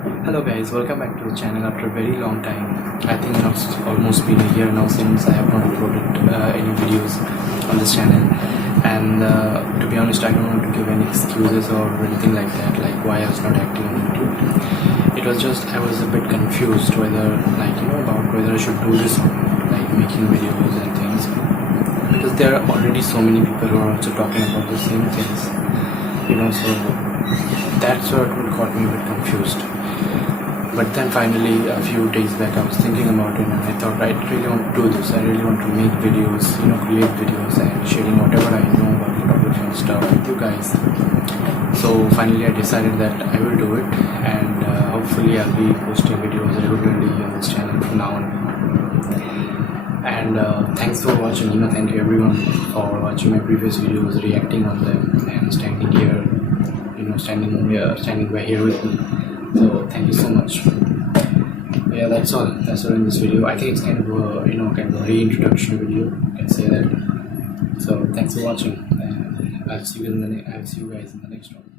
Hello guys, welcome back to the channel after a very long time. I think it's almost been a year now since I have not uploaded any videos on this channel, and to be honest, I don't want to give any excuses or anything like that, like why I was not active on YouTube. It was just I was a bit confused whether about whether I should do this or not, like making videos and things, because there are already so many people who are also talking about the same things, so that's what got me a bit confused. But then finally a few days back I was thinking about it, and I thought I really want to do this. I really want to make videos, create videos and sharing whatever I know about photography and stuff with you guys. So finally I decided that I will do it, and hopefully I'll be posting videos regularly on this channel from now on. And thanks for watching. Thank you everyone for watching my previous videos, reacting on them, and standing here, standing right here with me. So thank you so much. Yeah, that's all in this video. I think it's kind of a reintroduction video, you can say that. So thanks for watching. I'll see you guys in the next one.